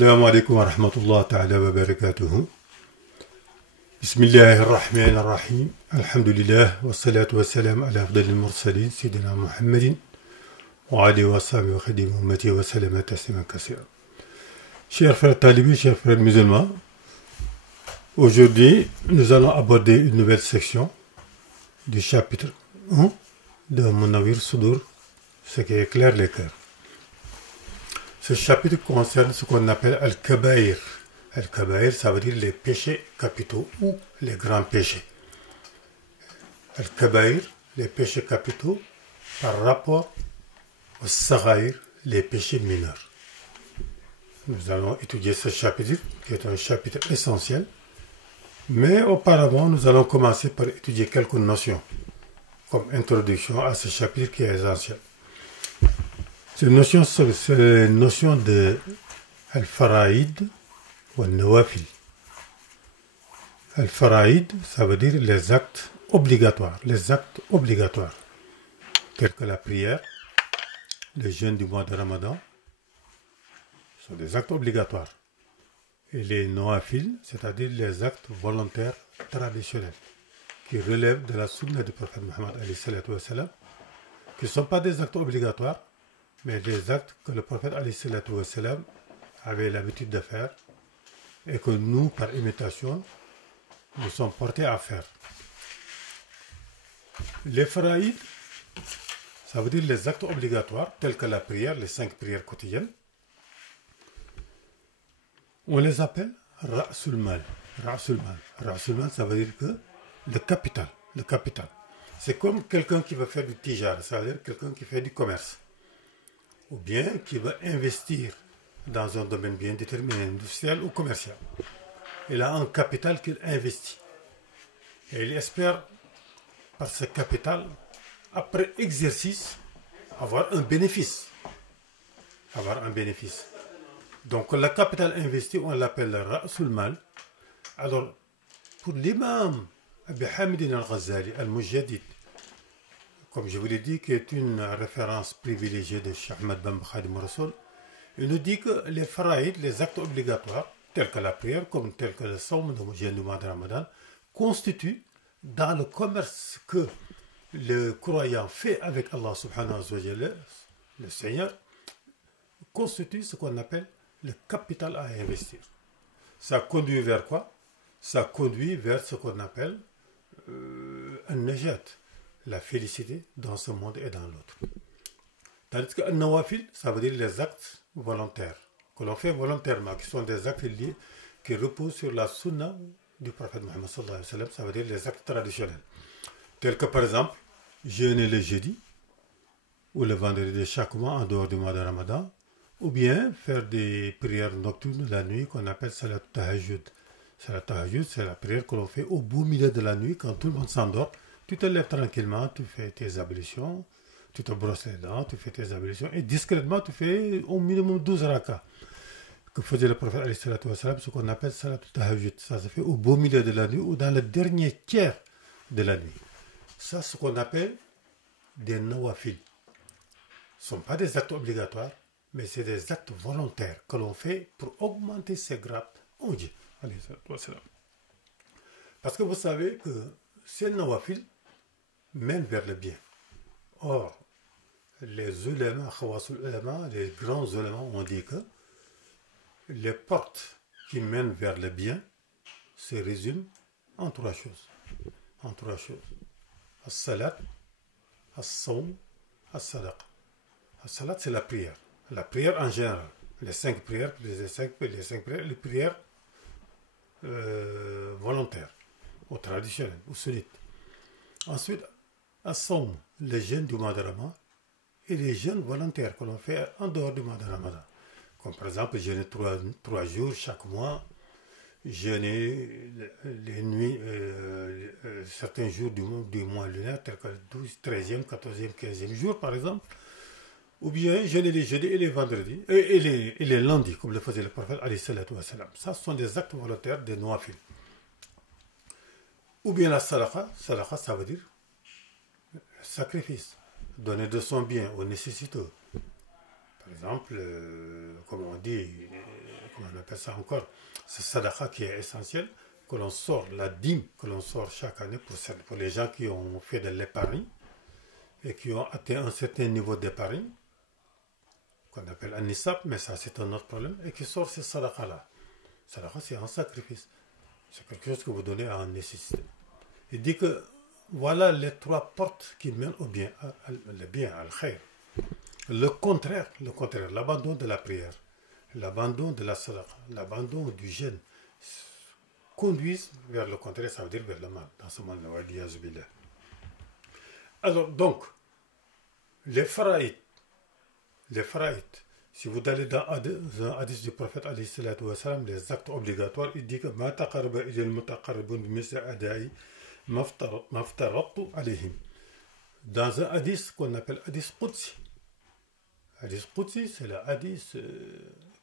السلام عليكم ورحمة الله تعالى وبركاته. بسم الله الرحمن الرحيم. الحمد لله والصلاة والسلام على أفضل المرسلين سيدنا محمد وعلى وصحبه وخديم أمته وسلم تسليما كثيرا. Chers frères talibés, chers frères musulmans, aujourd'hui nous allons aborder une nouvelle section du chapitre 1 de Munawwir Sudur, ce qui éclaire les cœurs. Ce chapitre concerne ce qu'on appelle Al-Kabaïr. Al-Kabaïr, ça veut dire les péchés capitaux ou les grands péchés. Al-Kabaïr, les péchés capitaux, par rapport au Saghaïr, les péchés mineurs. Nous allons étudier ce chapitre, qui est un chapitre essentiel. Mais auparavant, nous allons commencer par étudier quelques notions, comme introduction à ce chapitre qui est essentiel. Ces notions sont les notions de Al-Faraïd ou Al-Nawafil. Al-Faraïd, ça veut dire les actes obligatoires. Les actes obligatoires, tels que la prière, le jeûne du mois de Ramadan, sont des actes obligatoires. Et les Nawafil, c'est-à-dire les actes volontaires traditionnels, qui relèvent de la sunna du prophète Muhammad, qui ne sont pas des actes obligatoires, mais des actes que le prophète avait l'habitude de faire et que nous, par imitation, nous sommes portés à faire. Les faraïd, ça veut dire les actes obligatoires, tels que la prière, les 5 prières quotidiennes. On les appelle Ra'sul Mal. Ra'sul Mal. Ra'sul Mal, ça veut dire que le capital. Le capital. C'est comme quelqu'un qui veut faire du tijar, ça veut dire quelqu'un qui fait du commerce, ou bien qui va investir dans un domaine bien déterminé, industriel ou commercial. Il a un capital qu'il investit. Et il espère, par ce capital, après exercice, avoir un bénéfice. Avoir un bénéfice. Donc le capital investi, on l'appelle le Ra'sul Mal. Alors, pour l'imam Abi Hamid al-Ghazali, al-Mujaddid, comme je vous l'ai dit, qui est une référence privilégiée de Cheikh Ahmad Bamba Khadim Rassoul, il nous dit que les faraïd, les actes obligatoires, tels que la prière, comme tels que le Sawm, le jeûne du mois de Ramadan, constituent, dans le commerce que le croyant fait avec Allah subhanahu wa ta'ala, le Seigneur, constitue ce qu'on appelle le capital à investir. Ça conduit vers quoi? Ça conduit vers ce qu'on appelle un najat, la félicité dans ce monde et dans l'autre. Tandis que nawafil, ça veut dire les actes volontaires, que l'on fait volontairement, qui sont des actes liés, qui reposent sur la sunna du prophète Muhammad sallallahu alayhi wa sallam, ça veut dire les actes traditionnels. Tels que par exemple, jeûner le jeudi ou le vendredi de chaque mois en dehors du mois de Ramadan, ou bien faire des prières nocturnes la nuit qu'on appelle Salat Tahajjud. Salat Tahajjud, c'est la prière que l'on fait au beau milieu de la nuit quand tout le monde s'endort. Tu te lèves tranquillement, tu fais tes ablutions, tu te brosses les dents, tu fais tes ablutions et discrètement tu fais au minimum 12 rakas. Que faisait le prophète alayhi salatu wa salam, ce qu'on appelle Salat Tahajjud. Ça se fait au beau milieu de la nuit ou dans le dernier tiers de la nuit. Ça, ce qu'on appelle des nawafil. Ce ne sont pas des actes obligatoires, mais c'est des actes volontaires que l'on fait pour augmenter ses grades en Dieu. Parce que vous savez que ces nawafil mènent vers le bien. Or, les ulama, les grands ulama ont dit que les portes qui mènent vers le bien se résument en 3 choses. En 3 choses. As-salat, as-sawm, as-sadaqa. As-salat, c'est la prière. La prière en général. Les 5 prières, les prières volontaires, ou traditionnelles, ou sunnites. Ensuite, as-sawm, les jeûnes du mois de Ramadan, et les jeûnes volontaires que l'on fait en dehors du mois de Ramadan. Comme par exemple, jeûner 3 jours chaque mois, jeûner les nuits, certains jours du mois lunaire, tels que le 12, 13e, 14e, 15e jour par exemple, ou bien jeûner les jeudis et les vendredis, et les lundis, comme le faisait le prophète alayhi salatu wa salam. Ça, ce sont des actes volontaires des nawafil. Ou bien la sadaqa, ça veut dire sacrifice, donner de son bien aux nécessiteux. Par exemple, comme on appelle ça encore, c'est sadaqa qui est essentiel, que l'on sort, la dîme que l'on sort chaque année pour les gens qui ont fait de l'épargne et qui ont atteint un certain niveau d'épargne, qu'on appelle un nisab, mais ça c'est un autre problème, et qui sort ces sadaqa-là. Sadaqa c'est un sacrifice, c'est quelque chose que vous donnez à un nécessité. Il dit que voilà les trois portes qui mènent au bien, le bien, al khayr. Le contraire, l'abandon de la prière, l'abandon de la sadaqa, l'abandon du jeûne, conduisent vers le contraire, ça veut dire vers le mal, dans ce monde-là. Alors donc, les faraïd, si vous allez dans un hadith du prophète, les actes obligatoires, il dit que ma taqarraba ila al-mutaqarribun bi misli ada'i maftaratu alayhim. Dans un hadith qu'on appelle hadith Qudsi. Hadith Qudsi, c'est le hadith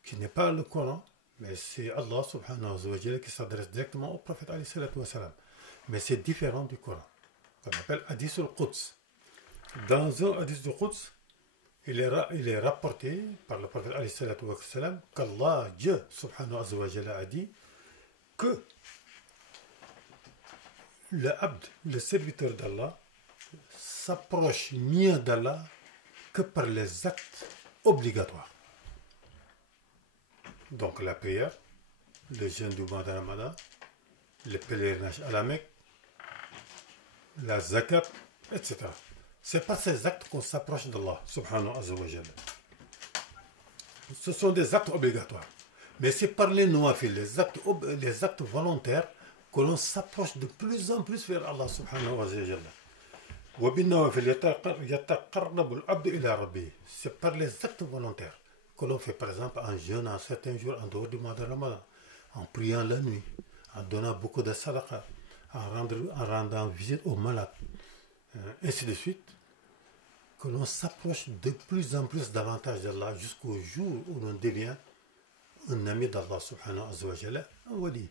qui n'est pas le Coran, mais c'est Allah subhanahu wa ta'ala qui s'adresse directement au prophète alayhi salatu wa salam. Mais c'est différent du Coran. On appelle hadith al-Quds. Dans un hadith du Quds, il est rapporté par le prophète alayhi salatu wa salam qu'Allah, Dieu subhanahu wa ta'ala a dit que le abd, le serviteur d'Allah, s'approche mieux d'Allah que par les actes obligatoires. Donc la prière, le jeûne du mois de Ramadan, le pèlerinage à la Mecque, la zakat, etc. Ce n'est pas ces actes qu'on s'approche d'Allah, subhanahu wa ta'ala. Ce sont des actes obligatoires. Mais c'est par les nawafil, les actes volontaires, que l'on s'approche de plus en plus vers Allah, subhanahu wa ta'ala. C'est par les actes volontaires que l'on fait, par exemple, en jeûne en certains jours, en dehors du mois de Ramadan, en priant la nuit, en donnant beaucoup de sadaqa, en rendant visite aux malades, ainsi de suite, que l'on s'approche de plus en plus davantage d'Allah jusqu'au jour où l'on devient un ami d'Allah subhanahu wa ta'ala, un wali.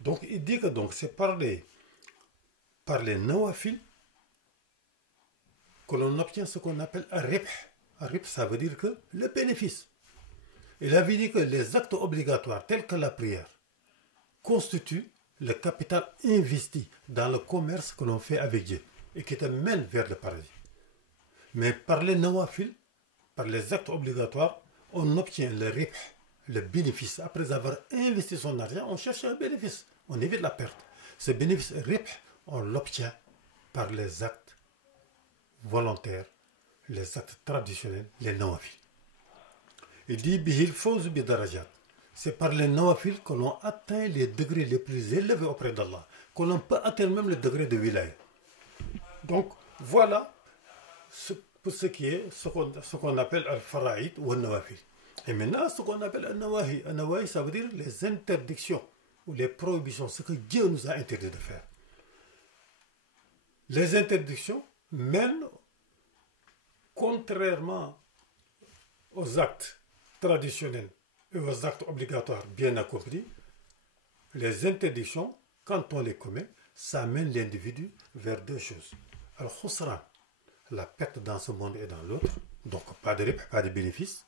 Donc il dit que c'est par les nawafil que l'on obtient ce qu'on appelle un ribh. Un ribh, ça veut dire que le bénéfice. Il avait dit que les actes obligatoires, tels que la prière, constituent le capital investi dans le commerce que l'on fait avec Dieu et qui te mène vers le paradis. Mais par les nawafil, par les actes obligatoires, on obtient le ribh, le bénéfice. Après avoir investi son argent, on cherche un bénéfice. On évite la perte. Ce bénéfice ribh, on l'obtient par les actes volontaires, les actes traditionnels, les nawafil. Il dit bihil fawz bi darajat. C'est par les nawafil que l'on atteint les degrés les plus élevés auprès d'Allah, que l'on peut atteindre même le degré de wilaya. Donc voilà pour ce qui est ce qu'on appelle al-fara'id ou al-nawafil. Et maintenant, ce qu'on appelle al-nawahi. Al-nawahi, ça veut dire les interdictions ou les prohibitions, ce que Dieu nous a interdit de faire. Les interdictions mènent, contrairement aux actes traditionnels et aux actes obligatoires bien accomplis, les interdictions, quand on les commet, ça amène l'individu vers deux choses. Al-khusran, la perte dans ce monde et dans l'autre, donc pas de ribh, pas de bénéfice,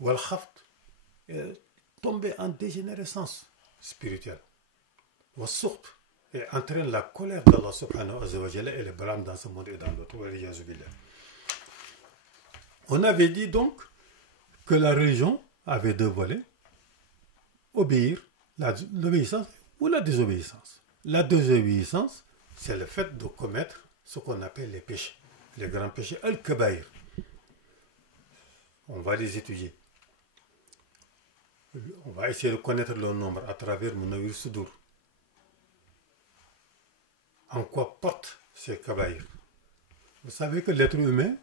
ou al-khaft, tomber en dégénérescence spirituelle, ou al-suqt, et entraîne la colère d'Allah subhanahu wa ta'ala et le blâme dans ce monde et dans l'autre. On avait dit donc que la religion avait deux volets, obéir, l'obéissance ou la désobéissance. La désobéissance, c'est le fait de commettre ce qu'on appelle les péchés, les grands péchés, al-kabaïr. On va les étudier. On va essayer de connaître leur nombre à travers Munawwir Sudur. En quoi portent ces kabaïr? Vous savez que l'être humain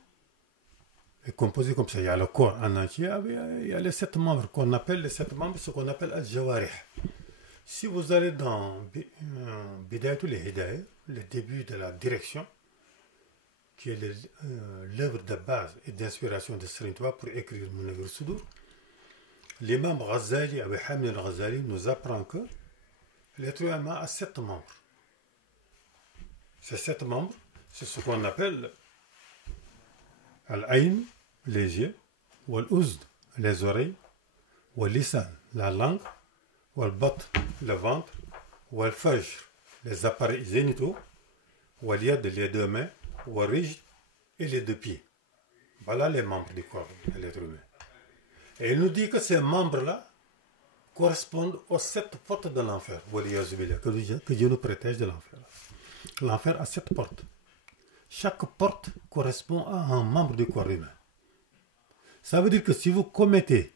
est composé comme ça. Il y a le corps en entier, il y a les 7 membres qu'on appelle les 7 membres, ce qu'on appelle al-jawarih. Si vous allez dans Bidayatul Hidayah, le début de la direction, qui est l'œuvre de base et d'inspiration de Serigne Touba pour écrire Munawwir Sudur, l'imam Ghazali, Abu Hamid al-Ghazali, nous apprend que l'être humain a 7 membres. Ces 7 membres, c'est ce qu'on appelle al-ayn, les yeux, ou al-uzd, les oreilles, واللسان, la langue, والبطن, le ventre, والفجر, les appareils génitaux, واليد, les deux mains, والرجل et les deux pieds. Voilà les membres du corps de l'être humain. Et il nous dit que ces membres-là correspondent aux 7 portes de l'enfer. Que Dieu nous protège de l'enfer. L'enfer a 7 portes. Chaque porte correspond à un membre du corps humain. Ça veut dire que si vous commettez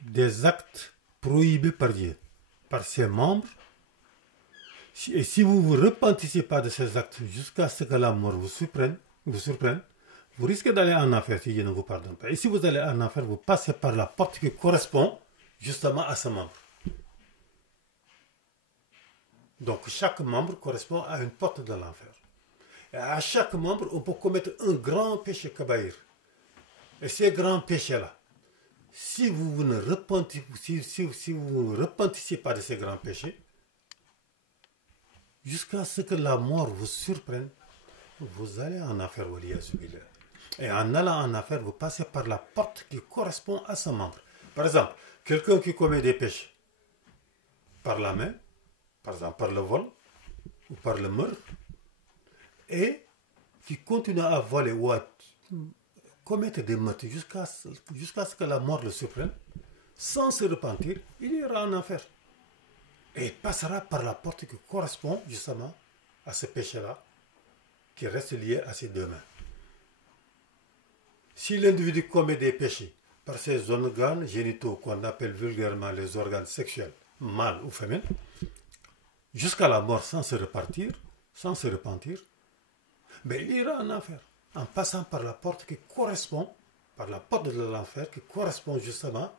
des actes prohibés par Dieu, par ses membres, et si vous ne vous repentissez pas de ces actes jusqu'à ce que la mort vous surprenne, vous risquez d'aller en enfer si Dieu ne vous pardonne pas. Et si vous allez en enfer, vous passez par la porte qui correspond justement à ce membre. Donc chaque membre correspond à une porte de l'enfer. Et à chaque membre, on peut commettre un grand péché kabaïr. Et ces grands péchés-là, si vous ne vous repentissez pas de ces grands péchés, jusqu'à ce que la mort vous surprenne, vous allez en enfer. Et en allant en enfer, vous passez par la porte qui correspond à ce membre. Par exemple, quelqu'un qui commet des péchés par la main, par exemple par le vol ou par le meurtre, et qui continue à voler ou à commettre des meurtres jusqu'à ce que la mort le surprenne, sans se repentir, il ira en enfer. Et il passera par la porte qui correspond justement à ce péché-là, qui reste lié à ses deux mains. Si l'individu commet des péchés par ses organes génitaux, qu'on appelle vulgairement les organes sexuels, mâles ou féminins, jusqu'à la mort sans se repentir, mais il ira en enfer, en passant par la porte qui correspond, par la porte de l'enfer qui correspond justement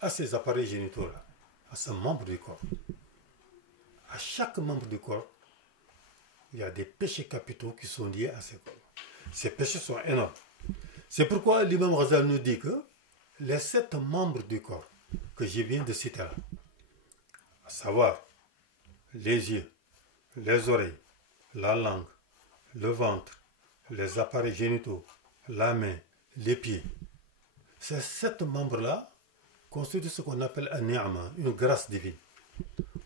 à ces appareils génitaux-là, à ce membre du corps. À chaque membre du corps, il y a des péchés capitaux qui sont liés à ces corps. Ces péchés sont énormes. C'est pourquoi l'imam Ghazali nous dit que les 7 membres du corps que je viens de citer là, à savoir les yeux, les oreilles, la langue, le ventre, les appareils génitaux, la main, les pieds, ces 7 membres-là constituent ce qu'on appelle un ni'ma, une grâce divine,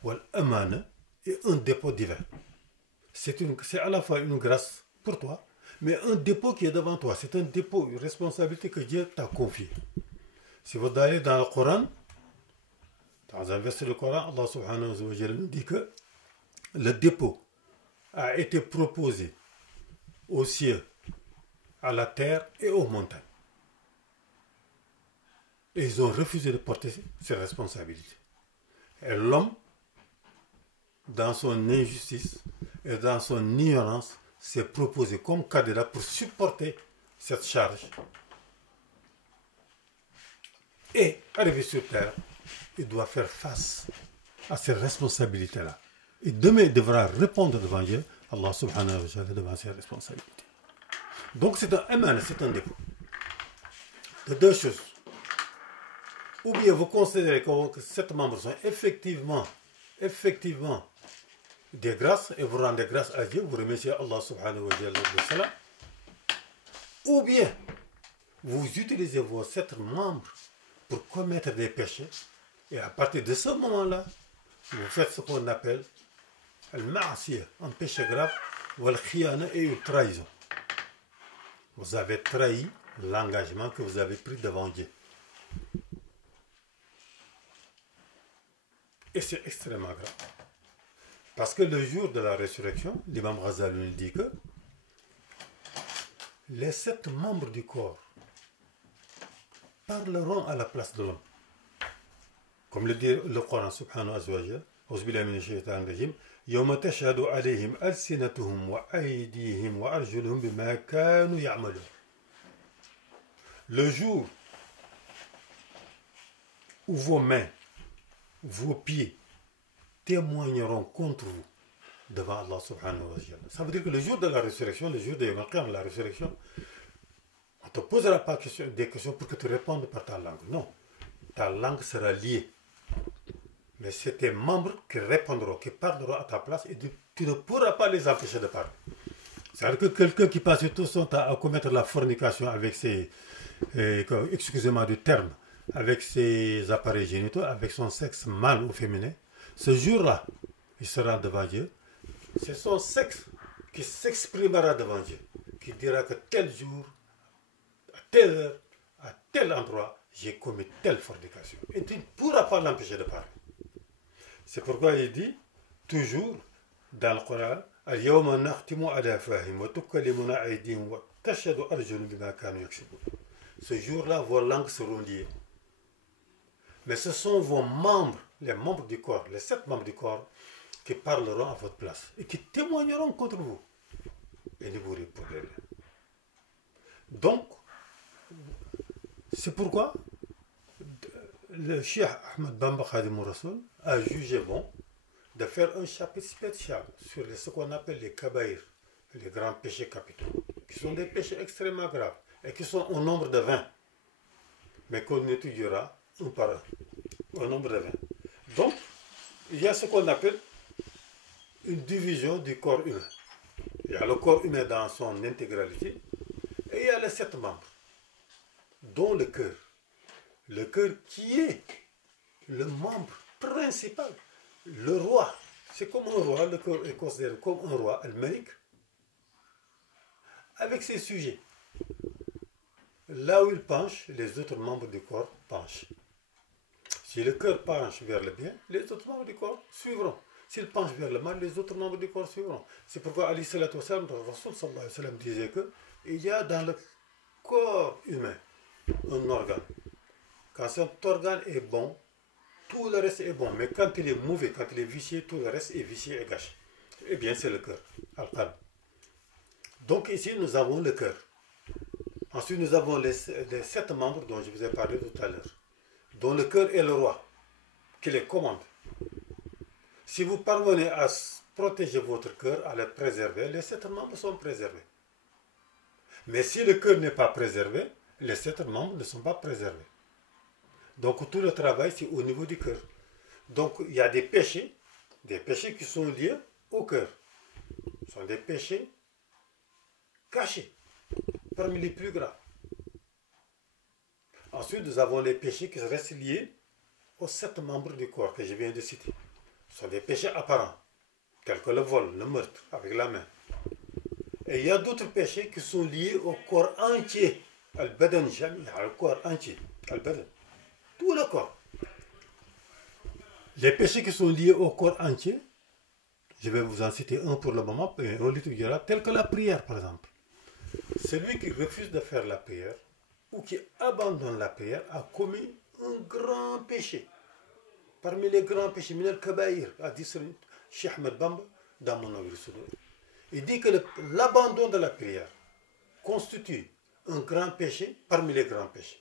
ou un et un dépôt divin. C'est à la fois une grâce pour toi, mais un dépôt qui est devant toi. C'est un dépôt, une responsabilité que Dieu t'a confiée. Si vous allez dans le Coran, dans un verset du Coran, Allah subhanahu wa ta'ala nous dit que le dépôt a été proposé aux cieux, à la terre et aux montagnes. Et ils ont refusé de porter ces responsabilités. Et l'homme, dans son injustice et dans son ignorance, s'est proposé comme candidat pour supporter cette charge. Et arrivé sur terre, il doit faire face à ces responsabilités-là. Et demain, il devra répondre devant Dieu, Allah subhanahu wa ta'ala, devant ses responsabilités. Donc c'est un aman, c'est un dépôt. De 2 choses. Ou bien vous considérez que 7 membres sont effectivement des grâces et vous rendez grâce à Dieu, vous remerciez Allah subhanahu wa ta'ala de cela. Ou bien vous utilisez vos 7 membres pour commettre des péchés et à partir de ce moment-là, vous faites ce qu'on appelle al-ma'asiyah, un péché grave, ou al-khiyana et une trahison. Vous avez trahi l'engagement que vous avez pris devant Dieu. Et c'est extrêmement grave. Parce que le jour de la résurrection, l'imam Ghazali nous dit que les 7 membres du corps parleront à la place de l'homme. Comme le dit le Coran subhanahu wa ta'ala, Auzubillahi minash shaitanir rajim, Yawma tashhadu alayhim alsinatuhum wa aydihim wa arjuluhum bima kanu ya'malun. Le jour où vos mains, vos pieds témoigneront contre vous devant Allah subhanahu wa ta'ala. Ça veut dire que le jour de la résurrection, le jour de la résurrection, on ne te posera pas des questions pour que tu répondes par ta langue. Non, ta langue sera liée. Mais c'est tes membres qui répondront, qui parleront à ta place et tu ne pourras pas les empêcher de parler. C'est-à-dire que quelqu'un qui passe tout son temps à commettre la fornication avec ses, excusez-moi du terme, avec ses appareils génitaux, avec son sexe mâle ou féminin, ce jour-là, il sera devant Dieu. C'est son sexe qui s'exprimera devant Dieu, qui dira que tel jour, à telle heure, à tel endroit, j'ai commis telle fornication. Et tu ne pourras pas l'empêcher de parler. C'est pourquoi il dit, toujours, dans le Coran, Al-yawma nakhtimu ala afwahihim wa tukallimuna aydihim wa tashhadu arjuluhum bima kanu yaksibun. Ce jour-là, vos langues seront liées. Mais ce sont vos membres, les membres du corps, les 7 membres du corps, qui parleront à votre place et qui témoigneront contre vous. Et ne vous répondrez rien. Donc, c'est pourquoi le Cheikh Ahmed Bamba Khadim Rassoul a jugé bon de faire un chapitre spécial sur ce qu'on appelle les kabaïr, les grands péchés capitaux, qui sont des péchés extrêmement graves et qui sont au nombre de 20, mais qu'on étudiera un par un, au nombre de 20. Donc, il y a ce qu'on appelle une division du corps humain. Il y a le corps humain dans son intégralité et il y a les 7 membres, dont le cœur. Le cœur qui est le membre principal. Le roi, c'est comme un roi, le cœur est considéré comme un roi, al-Malik, avec ses sujets. Là où il penche, les autres membres du corps penchent. Si le cœur penche vers le bien, les autres membres du corps suivront. S'il penche vers le mal, les autres membres du corps suivront. C'est pourquoi Ali sallallahu alayhi wa sallam disait qu'il y a dans le corps humain un organe. Quand cet organe est bon, tout le reste est bon. Mais quand il est mauvais, quand il est vicié, tout le reste est vicié et gâché. Eh bien, c'est le cœur. Al-Qalb. Donc ici, nous avons le cœur. Ensuite, nous avons les 7 membres dont je vous ai parlé tout à l'heure, dont le cœur est le roi, qui les commande. Si vous parvenez à protéger votre cœur, à le préserver, les 7 membres sont préservés. Mais si le cœur n'est pas préservé, les 7 membres ne sont pas préservés. Donc tout le travail, c'est au niveau du cœur. Donc il y a des péchés qui sont liés au cœur. Ce sont des péchés cachés, parmi les plus graves. Ensuite, nous avons les péchés qui restent liés aux 7 membres du corps que je viens de citer. Ce sont des péchés apparents, tels que le vol, le meurtre, avec la main. Et il y a d'autres péchés qui sont liés au corps entier. Al-Badan Jami, le corps entier. Al-Badan. Tout le corps. Les péchés qui sont liés au corps entier, je vais vous en citer un pour le moment, et on l'étudiera, tel que la prière par exemple. Celui qui refuse de faire la prière, ou qui abandonne la prière, a commis un grand péché. Parmi les grands péchés, Minal Kabaïr, a dit Cheikh Ahmed Bamba dans mon Nawir Soudour. Il dit que l'abandon de la prière constitue un grand péché parmi les grands péchés.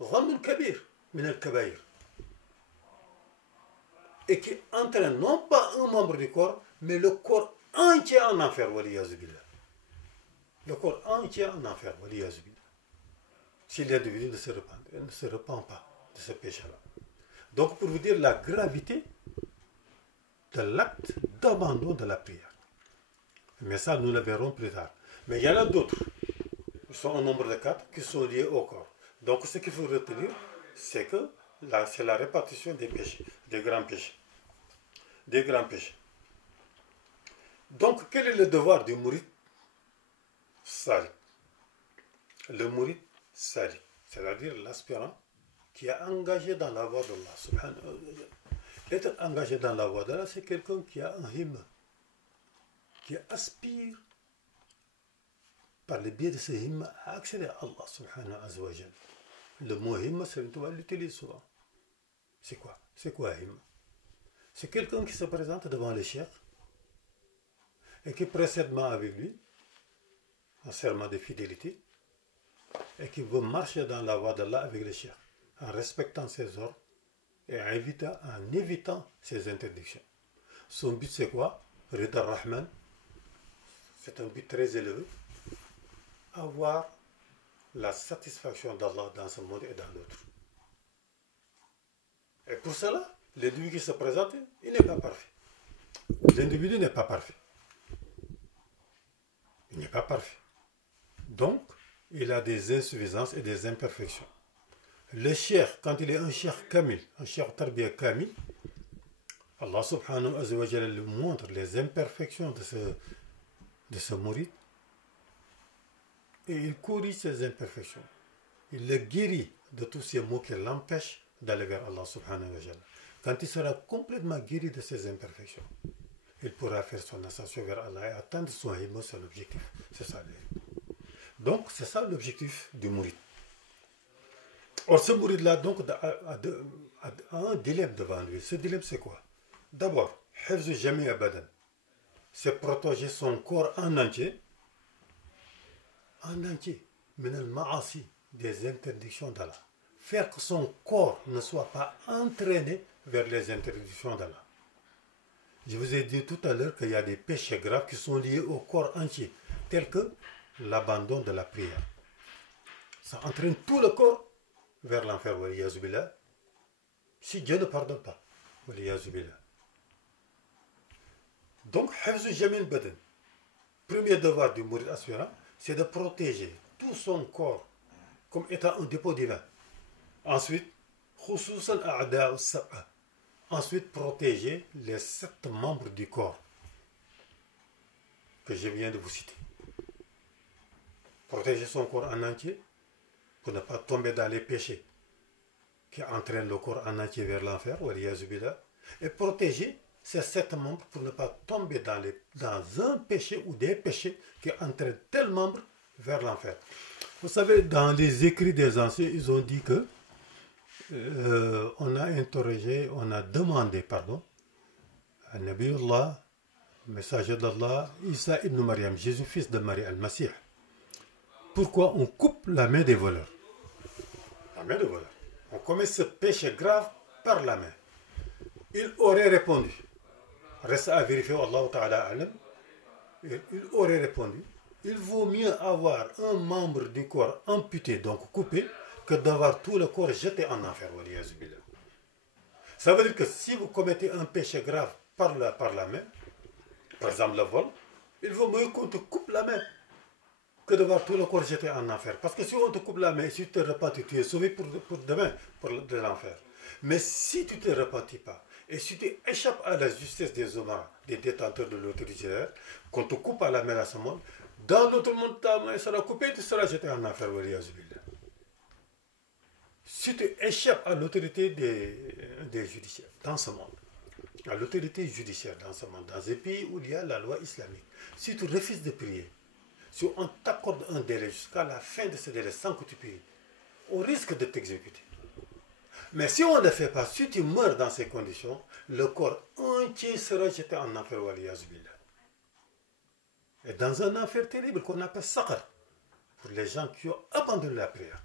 Ghamul Kabir, Minal Kabaïr. Et qui entraîne non pas un membre du corps, mais le corps entier en enfer, waliyazubillah. Le corps entier en enfer, waliyazubillah. Si l'individu ne se repent pas de ce péché-là. Donc, pour vous dire la gravité de l'acte d'abandon de la prière. Mais ça, nous le verrons plus tard. Mais il y en a d'autres. Ils sont au nombre de 4 qui sont liés au corps. Donc, ce qu'il faut retenir, c'est que c'est la répartition des péchés, des grands péchés. Des grands péchés. Donc, quel est le devoir du mouride salik? Le mouride salik, c'est-à-dire l'aspirant qui est engagé dans la voie d'Allah, subhanahu wa ta'ala. Être engagé dans la voie d'Allah, c'est quelqu'un qui a un himma, qui aspire par le biais de ce himma à accéder à Allah, subhanahu wa ta'ala. Le mot himma, c'est une toile, l'utilise souvent. C'est quoi? C'est quoi himma? C'est quelqu'un qui se présente devant le cheikh et qui précèdement avec lui un serment de fidélité et qui veut marcher dans la voie d'Allah avec le cheikh en respectant ses ordres et en évitant ses interdictions. Son but c'est quoi? Rida Rahman, c'est un but très élevé, avoir la satisfaction d'Allah dans ce monde et dans l'autre. Et pour cela, l'individu qui se présente, il n'est pas parfait. L'individu n'est pas parfait. Il n'est pas parfait. Donc, il a des insuffisances et des imperfections. Le cheikh, quand il est un cheikh kamil, un cheikh tarbiya kamil, Allah subhanahu wa ta'ala lui montre les imperfections de ce mourid et il corrige ces imperfections. Il le guérit de tous ces maux qui l'empêchent d'aller vers Allah subhanahu wa ta'ala. Quand il sera complètement guéri de ses imperfections, il pourra faire son ascension vers Allah et atteindre son himma, son objectif. C'est ça. Donc, c'est ça l'objectif du mourid. Or, ce mourid-là, donc, a un dilemme devant lui. Ce dilemme, c'est quoi? D'abord, hifz jami abadan, c'est protéger son corps en entier, minal ma'asi, des interdictions d'Allah. Faire que son corps ne soit pas entraîné vers les interdictions d'Allah. Je vous ai dit tout à l'heure qu'il y a des péchés graves qui sont liés au corps entier, tels que l'abandon de la prière. Ça entraîne tout le corps vers l'enfer, waliyazubillah, si Dieu ne pardonne pas, waliyazubillah. Donc, hifz jamil badan, premier devoir du mourid aspirant, c'est de protéger tout son corps comme étant un dépôt divin. Ensuite, ensuite protéger les 7 membres du corps que je viens de vous citer. Protéger son corps en entier pour ne pas tomber dans les péchés qui entraînent le corps en entier vers l'enfer, et protéger ces 7 membres pour ne pas tomber dans un péché ou des péchés qui entraînent tel membre vers l'enfer. Vous savez, dans les écrits des anciens, ils ont dit que on a demandé, à Nabiullah, messager d'Allah, Isa ibn Maryam, Jésus fils de Marie al-Masih, pourquoi on coupe la main des voleurs? La main des voleurs. On commet ce péché grave par la main. Il aurait répondu, reste à vérifier, Allah Ta'ala alam, il aurait répondu, il vaut mieux avoir un membre du corps amputé, donc coupé, que d'avoir tout le corps jeté en enfer. Ça veut dire que si vous commettez un péché grave par la main, par exemple le vol, il vaut mieux qu'on te coupe la main que d'avoir tout le corps jeté en enfer. Parce que si on te coupe la main et si tu te repentis, tu es sauvé pour demain, de l'enfer. Mais si tu ne te repentis pas, et si tu échappes à la justice des hommes, des détenteurs de l'autorité, qu'on te coupe à la main à ce monde, dans l'autre monde, ta main sera coupée, tu seras jeté en enfer. Si tu échappes à l'autorité des judiciaires dans ce monde, à l'autorité judiciaire dans ce monde, dans un pays où il y a la loi islamique, si tu refuses de prier, si on t'accorde un délai jusqu'à la fin de ce délai sans que tu pries, on risque de t'exécuter. Mais si on ne le fait pas, si tu meurs dans ces conditions, le corps entier sera jeté en enfer. Et dans un enfer terrible qu'on appelle Saqar, pour les gens qui ont abandonné la prière.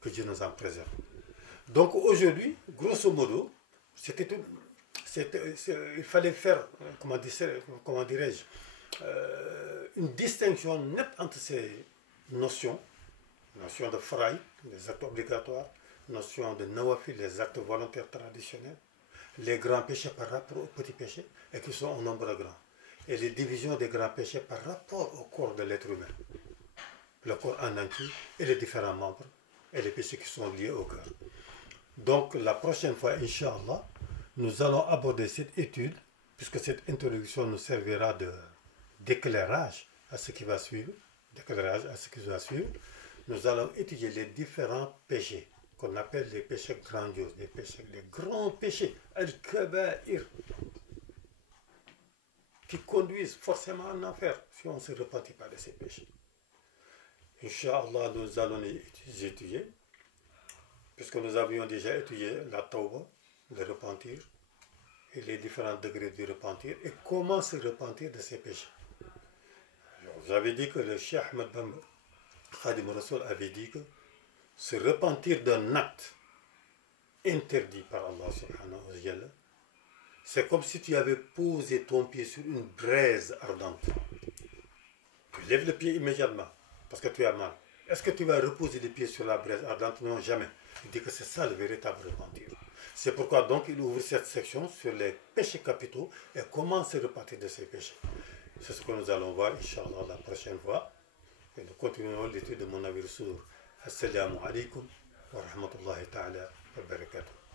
Que Dieu nous en préserve. Donc aujourd'hui, grosso modo, il fallait faire, comment dirais-je, une distinction nette entre ces notions de faraïd, les actes obligatoires, notion de nawafil, les actes volontaires traditionnels, les grands péchés par rapport aux petits péchés, et qui sont en nombre grand, et les divisions des grands péchés par rapport au corps de l'être humain, le corps en entier et les différents membres, et les péchés qui sont liés au cœur. Donc la prochaine fois, Inch'Allah, nous allons aborder cette étude, puisque cette introduction nous servira d'éclairage à ce qui va suivre, nous allons étudier les différents péchés qu'on appelle les péchés grandioses, les grands péchés, al-kaba'ir, qui conduisent forcément en enfer si on ne se repentit pas de ces péchés. Inch'Allah, nous allons les étudier, puisque nous avions déjà étudié la tawba, le repentir, et les différents degrés du repentir, et comment se repentir de ces péchés. Vous avez dit que le Cheikh Ahmed Bamba, Khadim Rassoul, avait dit que se repentir d'un acte interdit par Allah subhanahu wa ta'ala, c'est comme si tu avais posé ton pied sur une braise ardente. Tu lèves le pied immédiatement, parce que tu as mal. Est-ce que tu vas reposer les pieds sur la braise ardente? Non, jamais. Il dit que c'est ça le véritable repentir. C'est pourquoi donc il ouvre cette section sur les péchés capitaux et comment se repentir de ces péchés. C'est ce que nous allons voir, Inch'Allah, la prochaine fois. Et nous continuerons l'étude de mon avis sur Assalamu alaikum wa rahmatullahi taala wa barakatuh.